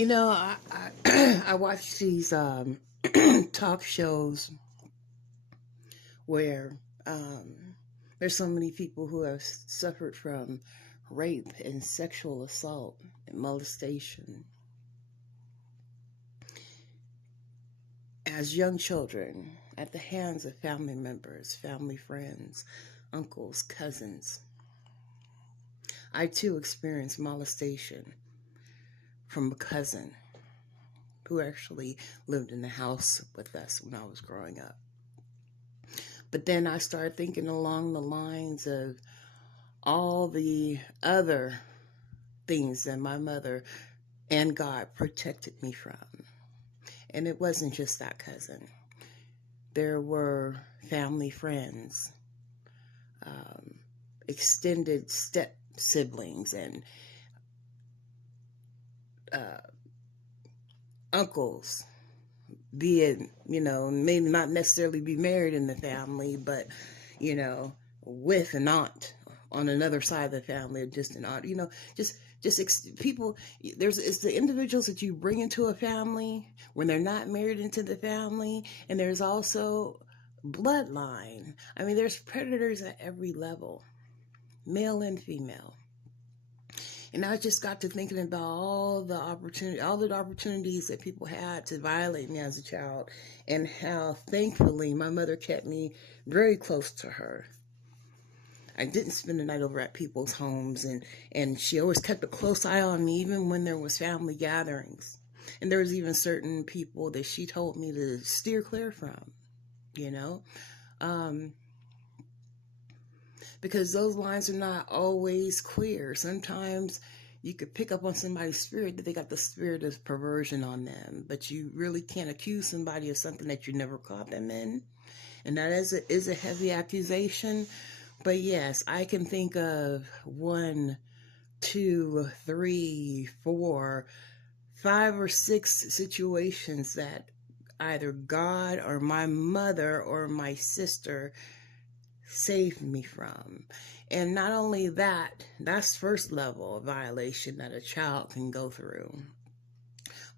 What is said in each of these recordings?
I watch these talk shows where there's so many people who have suffered from rape and sexual assault and molestation as young children at the hands of family members, family friends, uncles, cousins. I too experienced molestation from a cousin who actually lived in the house with us when I was growing up. But then I started thinking along the lines of all the other things that my mother and God protected me from. And it wasn't just that cousin. There were family friends, extended step siblings, and uncles, be it, maybe not necessarily be married in the family, but, with an aunt on another side of the family, or just an aunt, people. It's the individuals that you bring into a family when they're not married into the family, and there's also bloodline. I mean, there's predators at every level, male and female. And I just got to thinking about all the opportunities that people had to violate me as a child, and how thankfully my mother kept me very close to her. I didn't spend the night over at people's homes, and she always kept a close eye on me, even when there was family gatherings. And there was even certain people that she told me to steer clear from, because those lines are not always clear. Sometimes you could pick up on somebody's spirit that they got the spirit of perversion on them, but you really can't accuse somebody of something that you never caught them in. And that is a heavy accusation. But yes, I can think of 1, 2, 3, 4, 5 or 6 situations that either God or my mother or my sister saved me from. And not only that, that's first level of violation that a child can go through.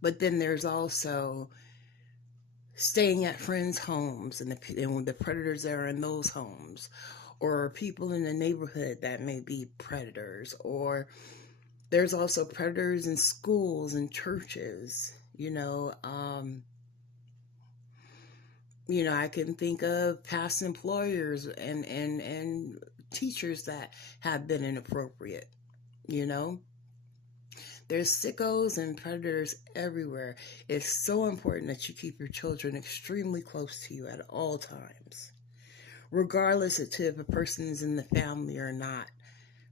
But then there's also staying at friends' homes and the predators that are in those homes, or people in the neighborhood that may be predators, or there's also predators in schools and churches. I can think of past employers and teachers that have been inappropriate. There's sickos and predators everywhere. It's so important that you keep your children extremely close to you at all times, regardless if a person is in the family or not.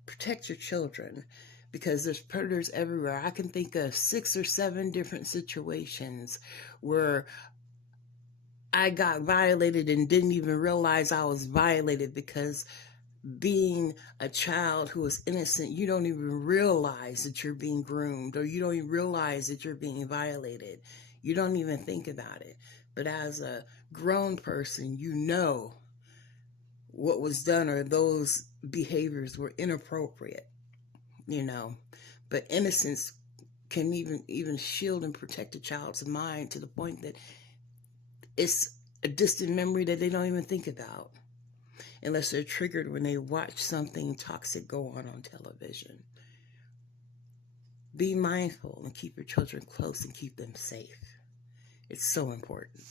Protect your children, because there's predators everywhere. I can think of 6 or 7 different situations where I got violated and didn't even realize I was violated, because being a child who is innocent, you don't even realize that you're being groomed, or you don't even realize that you're being violated. You don't even think about it. But as a grown person, you know what was done, or those behaviors were inappropriate, But innocence can even shield and protect a child's mind to the point that it's a distant memory that they don't even think about, unless they're triggered when they watch something toxic go on television. Be mindful and keep your children close and keep them safe. It's so important.